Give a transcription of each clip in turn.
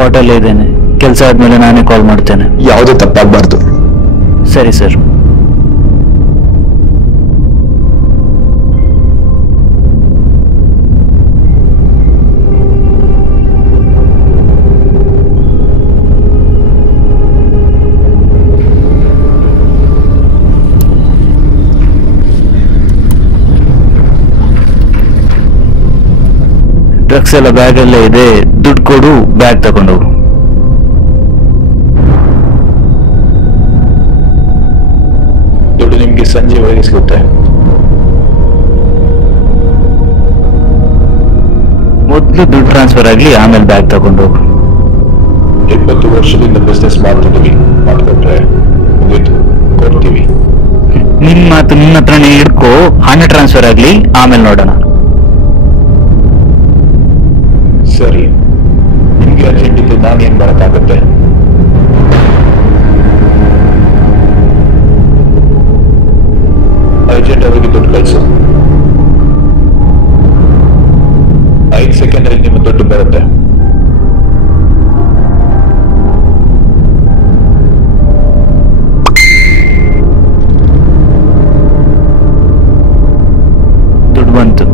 ಸ್ಪಾಟಲ್ಲೇ ಇದ್ದೇನೆ. ಕೆಲಸ ಆದ್ಮೇಲೆ ನಾನೇ ಕಾಲ್ ಮಾಡ್ತೇನೆ. ಯಾವುದೇ ತಪ್ಪಾಗಬಾರ್ದು. ಸರಿ ಸರ್. ಡ್ರಗ್ಸ್ ಎಲ್ಲ ಬ್ಯಾಗಲ್ಲೇ ಇದೆ. ದುಡ್ಡು ಕೊಡು, ಬ್ಯಾಗ್ ತಗೊಂಡು ಹೋಗು. ದುಡ್ಡು ನಿಮ್ಗೆ ಸಂಜೆವರೆಗೆ ಸಿಗುತ್ತೆ. ಮೊದಲು ದುಡ್ಡು ಟ್ರಾನ್ಸ್ಫರ್ ಆಗಲಿ, ಆಮೇಲೆ ಬ್ಯಾಗ್ ತಗೊಂಡು ಹೋಗು. 20 ವರ್ಷದಿಂದ ಬಿಸ್ನೆಸ್ ಮಾಡ್ತಿದ್ದೀವಿ. ಮಾಡ್ಕೊಟ್ರೆ ಮುಗೀತು, ಕೊಡ್ತೀವಿ. ನಿನ್ ಮಾತು ನಿನ್ನ ಹತ್ರನೇ ಇಡ್ಕೋ. ಹಣ ಟ್ರಾನ್ಸ್ಫರ್ ಆಗಲಿ, ಆಮೇಲೆ ನೋಡೋಣ. ಸರಿ, ನಿಮ್ಗೆ ಅರ್ಜೆಂಟ್ ಇದ್ದು ನಾನೇನ್ ಮಾಡಕ್ಕಾಗತ್ತೆ? ಅರ್ಜೆಂಟ್ ಅವರಿಗೆ ದುಡ್ಡು ಕಳಿಸು. 5 ಸೆಕೆಂಡ್ ಅಲ್ಲಿ ನಿಮ್ಮ ದುಡ್ಡು ಬರುತ್ತೆ. ದುಡ್ಡು ಬಂತು.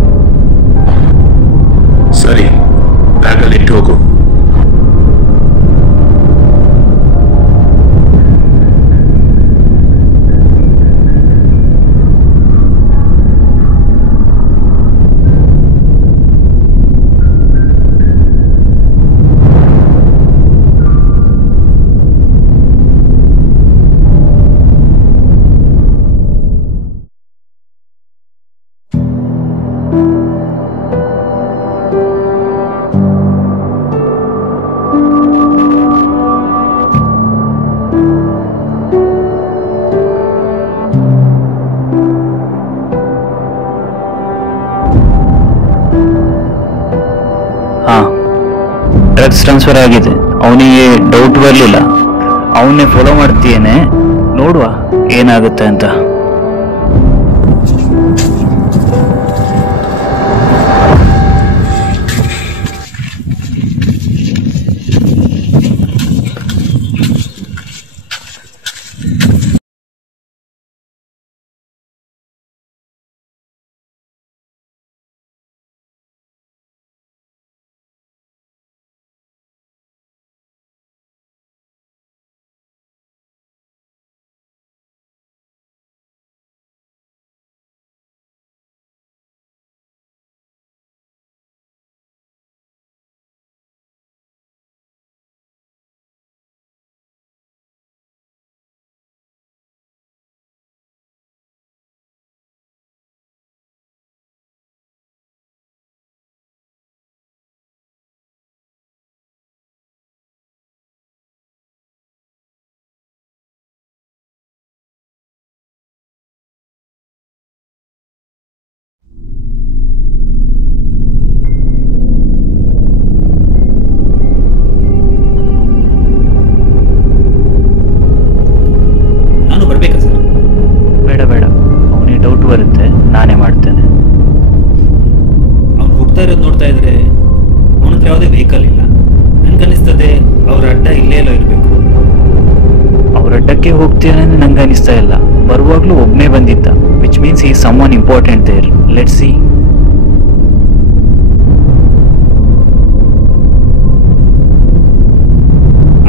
ಸರಿ, ಬ್ಯಾಗಲ್ಲಿ ಇಟ್ಟು ಹೋಗು. ಡ್ರಗ್ಸ್ ಟ್ರಾನ್ಸ್ಫರ್ ಆಗಿದೆ. ಅವನಿಗೆ ಡೌಟ್ ಬರಲಿಲ್ಲ. ಅವನ್ನೇ ಫಾಲೋ ಮಾಡ್ತೀಯೇನೆ, ನೋಡುವ ಏನಾಗುತ್ತೆ ಅಂತ. ಹೋಗ್ತೀಯ ನಂಗೆ ಅನಿಸ್ತಾ ಇಲ್ಲ. ಬರುವಾಗ್ಲೂ ಒಬ್ಬನೇ ಬಂದಿದ್ದ, ವಿಚ್ ಮೀನ್ಸ್ ಈ someone important there. Let's see.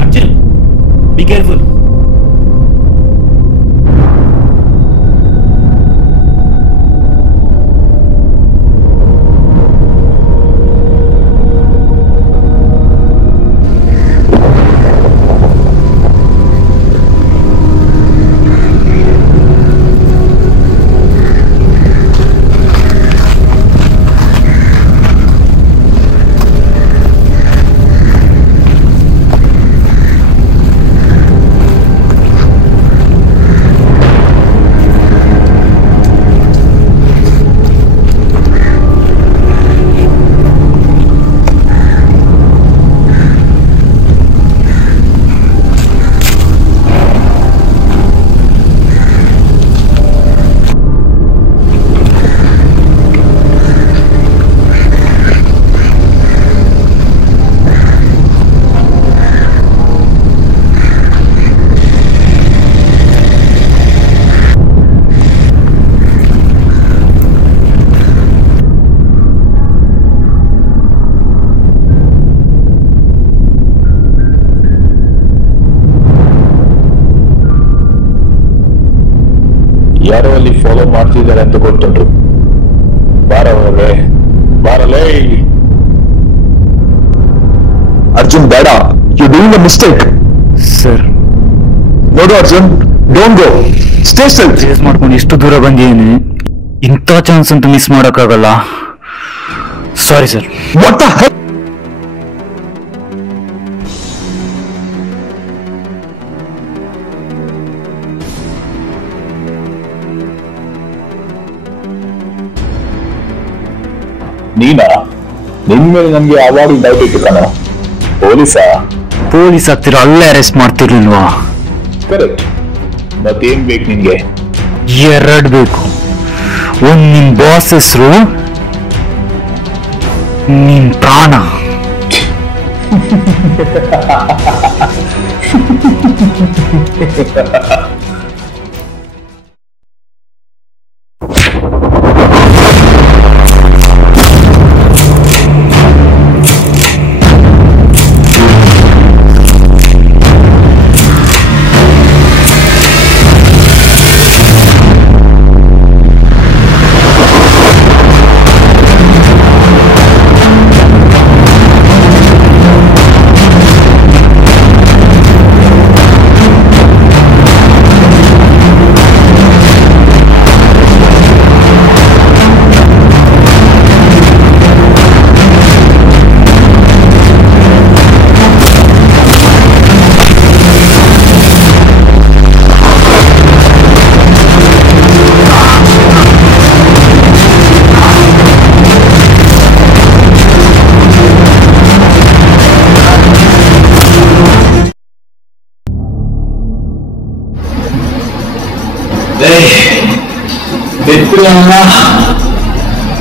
Arjun, be careful. ಯಾರೋ ಅಲ್ಲಿ ಫಾಲೋ ಮಾಡ್ತಿದ್ದಾರೆ ಅಂತ ಗೊತ್ತುಂಟು. ಬಾರವರೇ, ಬಾರಲೇ. ಅರ್ಜುನ್ ಬೇಡ, you doing a mistake. Sir ನೋಡು Arjun, don't go, stay still. Chase ಮಾಡ್ಕೊಂಡು ಇಷ್ಟು ದೂರ ಬಂದಿದ್ದೀನಿ, ಇಂಥ ಚಾನ್ಸ್ ಅಂತೂ ಮಿಸ್ ಮಾಡೋಕ್ಕಾಗಲ್ಲ. Sorry sir. What the hell? ನೀನಾ? ನಿನ್ ಮೇಲೆ ನನ್ಗೆ ಅವಾರ್ಡ್ ಡೌಟ್ ಇತ್ತು ಕಣ. ಪೊಲೀಸ್ ಆಗ್ತಿರೋ ಅಲ್ಲೇ ಅರೆಸ್ಟ್ ಮಾಡ್ತಿರ್ಲಿಲ್ವಾ? ಕರೆಕ್ಟ್. ಮತ್ತೇನ್ ಬೇಕು ನಿನ್ಗೆ? ಎರಡು ಬೇಕು. ಒಂದ್ ನಿನ್ ಬಾಸ್ ಹೆಸರು, ನಿನ್ ಪ್ರಾಣ.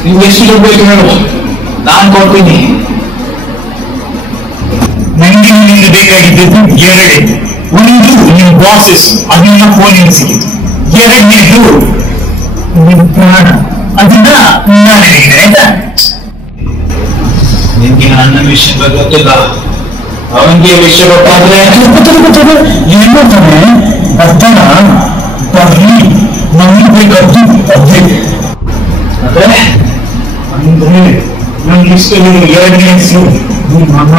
ನಿಮ್ಗೆ ಎಷ್ಟು ದುಡ್ಡು ಬೇಕು ಹೇಳು, ನಾನ್ ಕೊಡ್ತೀನಿ. ನನಗೆ ನಿನ್ನಿಂದ ಬೇಕಾಗಿದ್ದು ಎರಡೇ. ಒಂದು ನಿಮ್ ಬಾಸಸ್, ಅದನ್ನ ಫೋನಿಂದ ಸಿಕ್ಕಿತು. ಎರಡನೇದು ನಿಮ್ ಪ್ರಾಣ, ಅದನ್ನ ನಾನು ಹೇಳಿದೆ. ಆಯ್ತಾ? ನಿನ್ಗೆ ನನ್ನ ವಿಷಯ ಬಗ್ಗೆ ಗೊತ್ತಿಲ್ಲ, ಅವನಿಗೆ ವಿಷಯ ಗೊತ್ತಾದ್ರೆ ಏನ್ ಮಾಡ್ತಾನೆ ಅರ್ಥನ ಬರ್ಲಿ ನಮಗೆ ಬೇಕಾದ್ದು ಅದೇ. ಅದೇ ಅಂದ್ರೆ ನನ್ನ ಲಿಸ್ಟಲ್ಲಿ ಎರಡನೇ ಹೆಸರು ನಿಮ್ಮ ಅಮ್ಮ.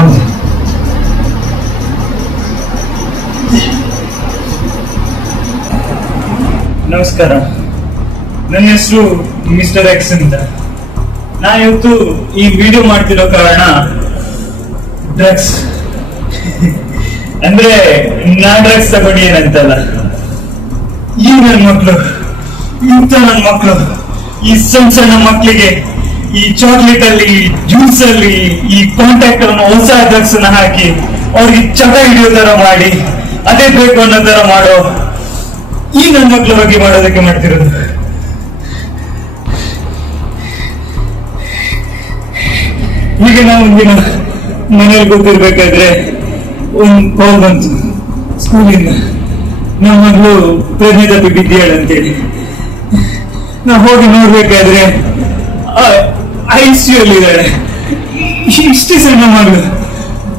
ನಮಸ್ಕಾರ, ನನ್ನ ಹೆಸರು ಮಿಸ್ಟರ್ ಎಕ್ಸ್ ಅಂತ. ನಾ ಇವತ್ತು ಈ ವಿಡಿಯೋ ಮಾಡ್ತಿರೋ ಕಾರಣ ಡ್ರಗ್ಸ್. ಅಂದ್ರೆ ನಾ ಡ್ರಗ್ಸ್ ತಗೊಂಡು ಏನಂತಲ್ಲ, ಈ ನನ್ನ ಮಕ್ಕಳು, ಇಂಥ ನನ್ನ ಮಕ್ಕಳು, ಈ ಸಣ್ಣ ಸಣ್ಣ ಮಕ್ಕಳಿಗೆ ಈ ಚಾಕ್ಲೇಟ್ ಅಲ್ಲಿ, ಜ್ಯೂಸ್ ಅಲ್ಲಿ ಈ ಕಾಂಟ್ಯಾಕ್ಟ್ ಅನ್ನು ಹೊಸ ಡ್ರಗ್ಸ್ ಅನ್ನ ಹಾಕಿ ಅವ್ರಿಗೆ ಚಟ ಹಿಡಿಯೋ ತರ ಮಾಡಿ, ಅದೇ ಬೇಕು ಅನ್ನೋ ತರ ಮಾಡೋ ಈ ನನ್ನ ಮಕ್ಕಳ ಬಗ್ಗೆ ಮಾಡೋದಕ್ಕೆ ಮಾಡ್ತಿರೋದು. ಈಗ ನಾವು ಒಂದಿನ ಮನೇಲಿ ಗೊತ್ತಿರ್ಬೇಕಾದ್ರೆ ಒಂದು ಕಾಲ್ ಬಂತು ಸ್ಕೂಲಿಂದ, ನಮ್ಮ ಮಗಳು ಪ್ರಜ್ಞೆ ತಪ್ಪಿ ಬಿದ್ದಾಳೆ ಅಂತೇಳಿ. ನಾವು ಹೋಗಿ ನೋಡ್ಬೇಕಾದ್ರೆ ICU ಅಲ್ಲಿ ಇದ್ದಾಳೆ. ಇಷ್ಟೇ ಸಣ್ಣ ಮಗಳು.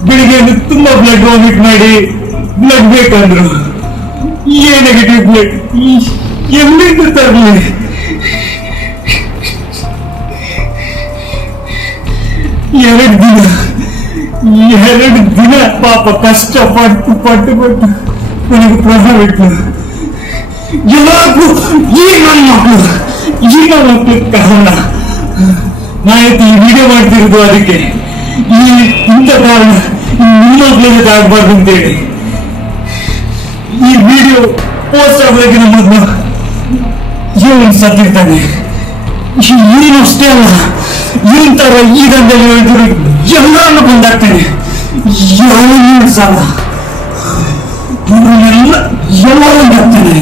ಬೆಳಿಗ್ಗೆ ತುಂಬಾ ಬ್ಲಡ್ ವಾಮಿಟ್ ಮಾಡಿ ಬ್ಲಡ್ ಬೇಕಂದ್ರು. ಎ ನೆಗೆಟಿವ್ ಬ್ಲಡ್ ಎಲ್ಲಿಂದ ತರಲಿ? ಎರಡು ದಿನ ಪಾಪ ಕಷ್ಟಪಟ್ಟು ಪಟ್ಟು ನನಗೆ ಪ್ರಾಣ ಬಿಟ್ಟು. ಎಲ್ಲಕ್ಕೂ ಈ ನನ್ನ ಮಕ್ಕಳು ಕಾರಣ. ನಾಯತ್ತು ಈ ವಿಡಿಯೋ ಮಾಡ್ತಿರೋದು ಅದಕ್ಕೆ. ಇಂಥ ಕಾರಣ ನಿಮ್ಮ ಮಕ್ಕಳಿಗೆ ಆಗಬಾರ್ದು ಅಂತೇಳಿ ಈ ವಿಡಿಯೋ ಪೋಸ್ಟ್ ಆಗೋದಕ್ಕಿಂತ ಮೊದಲು ಇವನು ಸತ್ತಿರ್ತಾನೆ. ಇವನು ಅಷ್ಟೇ ಅಲ್ಲ, ಇವನ್ ತರ ಈ ದಂಧೆಯಲ್ಲಿ ಹೇಳಿದ್ರು ಎಲ್ಲರನ್ನು ಬಂದಾಗ್ತಾನೆ. ಯಾವನು ಸಾಲ ಎಲ್ಲರೂ ಬರ್ತಾನೆ.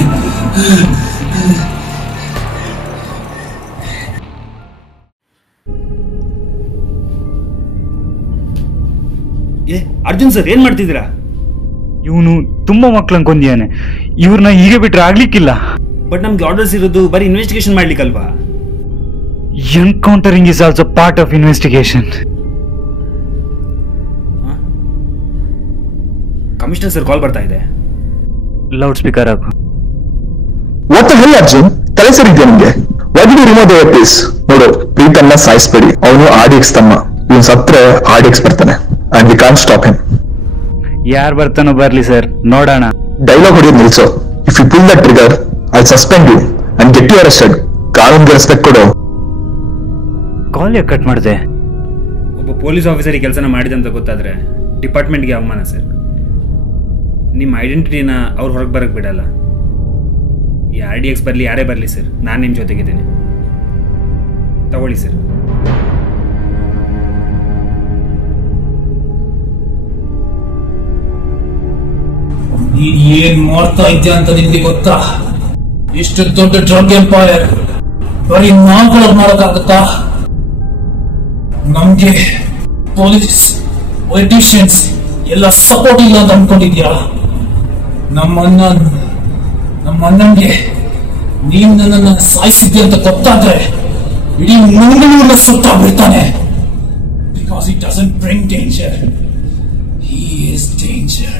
ಅರ್ಜುನ್ ಸರ್, ಏನ್ ಮಾಡ್ತಿದ್ದೀರಾ? ಇವನು ತುಂಬಾ ಮಕ್ಳನ್ನ ಕೊಂದಿಯಾನೆ. ಇವ್ರನ್ನ ಹೀಗೆ ಬಿಟ್ರೆ ಆಗ್ಲಿಕ್ಕಿಲ್ಲ. ಬಟ್ ನಮ್ಗೆ ಆರ್ಡರ್ಸ್ ಇರೋದು ಬರೀ ಇನ್ವೆಸ್ಟಿಗೇಷನ್ ಮಾಡ್ಲಿಕ್ಕಲ್ವಾ? Encountering is also part of investigation. Commissioner sir call ಬರ್ತಾ ಇದೆ. ಲೌಡ್ ಸ್ಪೀಕರ್ ಹಾಕು. ವಾಟ್ ದ ಹೆಲ್ ಅರ್ಜುನ್, ತಲೆ ಸರಿ ಇದೆಯಾ ನಿಮ್ಗೆ? Why did you remove the earpiece? ನೋಡು, ಪ್ರೀತನ್ನ ಸಾಯಿಸ್ಬೇಡಿ. ಅವನು RDX ತಮ್ಮ. ಇವನ್ ಸತ್ರೆ RDX ಬರ್ತಾನೆ and we can't stop him. ಯಾರು ಬರ್ತಾನೋ ಬರ್ಲಿ ಸರ್, ನೋಡೋಣ. ಡೈಲಾಗ್ ಹೊಡೆಯೋದು ನಿಲ್ಸೋ. If you pull the trigger I suspend you and get you arrested. ಕಾನೂನ್ಗೆ respect ಕೊಡು. ಕಾಲ್ ಯಾಕೆ ಕಟ್ ಮಾಡಿದೆ? ಒಬ್ಬ ಪೊಲೀಸ್ ಆಫೀಸರ್ ಈ ಕೆಲಸನ ಮಾಡಿದೆ ಅಂತ ಗೊತ್ತಾದರೆ ಡಿಪಾರ್ಟ್ಮೆಂಟ್ಗೆ ಅವಮಾನ ಸರ್. ನಿಮ್ಮ ಐಡೆಂಟಿಟಿನ ಅವ್ರು ಹೊರಗೆ ಬರೋಕ್ಕೆ ಬಿಡಲ್ಲ. ಈ RDX ಬರಲಿ, ಯಾರೇ ಬರಲಿ ಸರ್, ನಾನು ನಿಮ್ಮ ಜೊತೆಗಿದ್ದೀನಿ. ತಗೊಳ್ಳಿ ಸರ್. ನೀನ್ ಏನ್ ಮಾಡ್ತಾ ಇದ್ಯಾ ಅಂತ ನಿಮ್ಗೆ ಗೊತ್ತಾ? ಇಷ್ಟು ದೊಡ್ಡ ಡ್ರಗ್ ಎಂಪೈರ್ ಬರೀ ನಾವುಗಳು ಮಾಡೋಕ್ಕಾಗತ್ತಾ? ನಮ್ಗೆ ಪೊಲೀಸ್, ಪೊಲಿಟಿಷಿಯನ್ಸ್ ಎಲ್ಲ ಸಪೋರ್ಟ್ ಇಲ್ಲ ಅಂತ ಅನ್ಕೊಂಡಿದ್ಯಾ? ನಮ್ಮಣ್ಣನ್ಗೆ ನೀನ್ ನನ್ನನ್ನು ಸಾಯಿಸಿದ್ದೆ ಅಂತ ಗೊತ್ತಾದ್ರೆ ಇಡೀ ಮಂಗಳೂರಿನ ಸುತ್ತ ಬಿಡ್ತಾನೆ. Because it doesn't bring danger, he is danger.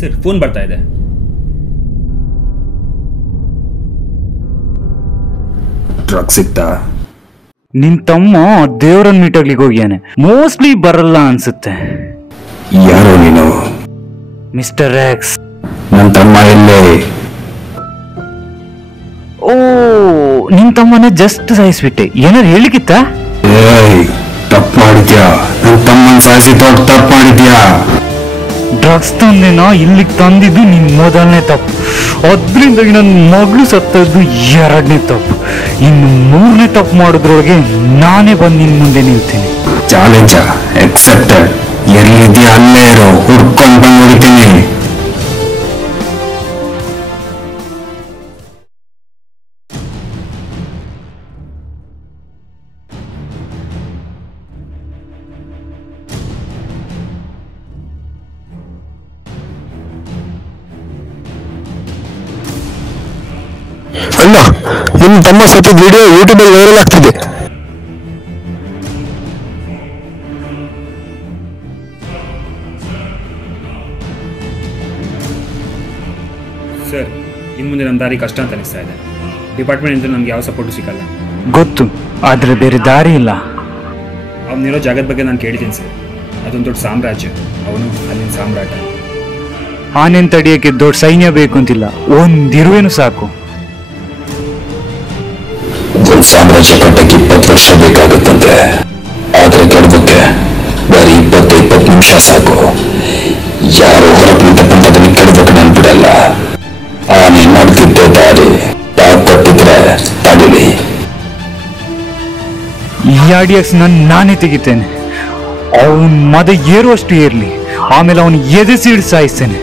Sir, phone ಬರ್ತಾ ಇದೆ. ಡ್ರಗ್ ಸಿಗ್ತಾ? ನಿನ್ ತಮ್ಮ ದೇವರನ್ನ ಮೀಟಾಗ್ಲಿಕ್ಕೆ ಹೋಗ್ಯಾನೆ. ಮೋಸ್ಟ್ಲಿ ಬರಲ್ಲ ಅನ್ಸುತ್ತೆ. ಯಾರೋ ನೀನು? Mister X. ನನ್ನ ತಮ್ಮ ಎಲ್ಲೇ? ಓ, ನಿನ್ ತಮ್ಮನ ಜಸ್ಟ್ ಸಾಯಿಸ್ಬಿಟ್ಟೆ. ಏನಾರು ಹೇಳಿಕಿತ್ತ? ತಪ್ಪು ಮಾಡಿದ್ಯಾ? ನನ್ನ ತಮ್ಮನ ಸಾಯಿಸಿ ದೊಡ್ಡ ತಪ್ಪು ಮಾಡಿದ್ಯಾ? ಡ್ರಗ್ಸ್ ತಂದೆನ ಇಲ್ಲಿಗೆ ತಂದಿದ್ದು ನಿನ್ ಮೊದಲನೇ ತಪ್ಪು. ಅದ್ರಿಂದಾಗಿ ನನ್ನ ಮಗಳು ಸತ್ತದ್ದು ಎರಡನೇ ತಪ್ಪು. ಇನ್ನು ಮೂರನೇ ತಪ್ಪು ಮಾಡೋದ್ರೊಳಗೆ ನಾನೇ ಬಂದು ನಿನ್ ಮುಂದೆ ನಿಲ್ತೀನಿ. Challenge accepted. ಎಲ್ಲಿದ್ಯಾ ಅಲ್ಲೇ ಇರೋ, ಹುಡ್ಕೊಂಡು ಬಂದು ನೋಡ್ತೀನಿ. ಅಣ್ಣ, ನಿಮ್ ತಮ್ಮ ಸತ್ತಿದ ವಿಡಿಯೋ ಯೂಟ್ಯೂಬ್ ಅಲ್ಲಿ ವೈರಲ್ ಆಗ್ತಿದೆ. ಸರ್, ಇನ್ನು ಮುಂದೆ ನಮ್ಮ ದಾರಿ ಕಷ್ಟ ಅಂತ ಅನಿಸ್ತಾ ಇದೆ. ಡಿಪಾರ್ಟ್ಮೆಂಟ್ ನಮ್ಗೆ ಯಾವ ಸಪೋರ್ಟು ಸಿಗಲ್ಲ. ಗೊತ್ತು, ಆದ್ರೆ ಬೇರೆ ದಾರಿ ಇಲ್ಲ. ಅವನಿರೋ ಜಾಗದ ಬಗ್ಗೆ ನಾನು ಕೇಳಿದ್ದೀನಿ ಸರ್. ಅದೊಂದು ದೊಡ್ಡ ಸಾಮ್ರಾಜ್ಯ. ಅವನು ಅಲ್ಲಿನ ಸಾಮ್ರಾಟ. ಆನೆನ್ ತಡಿಯಕ್ಕೆ ದೊಡ್ಡ ಸೈನ್ಯ ಬೇಕು ಅಂತಿಲ್ಲ, ಒಂದಿರುವೇನು ಸಾಕು. ಒಂದು ಸಾಮ್ರಾಜ್ಯ ಕಟ್ಟಕ್ಕೆ 20 ವರ್ಷ ಬೇಕಾಗುತ್ತಂತೆ. ಆದ್ರೆ ಕೆಡದಕ್ಕೆ ಬರೀ 20-20 ನಿಮಿಷ ಸಾಕು. ಯಾರು ಹೊರಗೆ ತಪ್ಪಂತದನ್ನು ಕೆಡದಕ್ಕೆ ನಾನು ಬಿಡಲ್ಲ. ಆನೆ ನಡೆದಿದ್ದೆ ದಾರಿ ಕೊಟ್ಟಿದ್ರೆ ತಡಿಲಿ. ಈ RDX ನಾನೇ ತೆಗಿತೇನೆ. ಅವನ್ ಮದ ಏರುವಷ್ಟು ಏರ್ಲಿ, ಆಮೇಲೆ ಅವನು ಎದೆ ಸೀಡ್ ಸಾಯಿಸ್ತೇನೆ.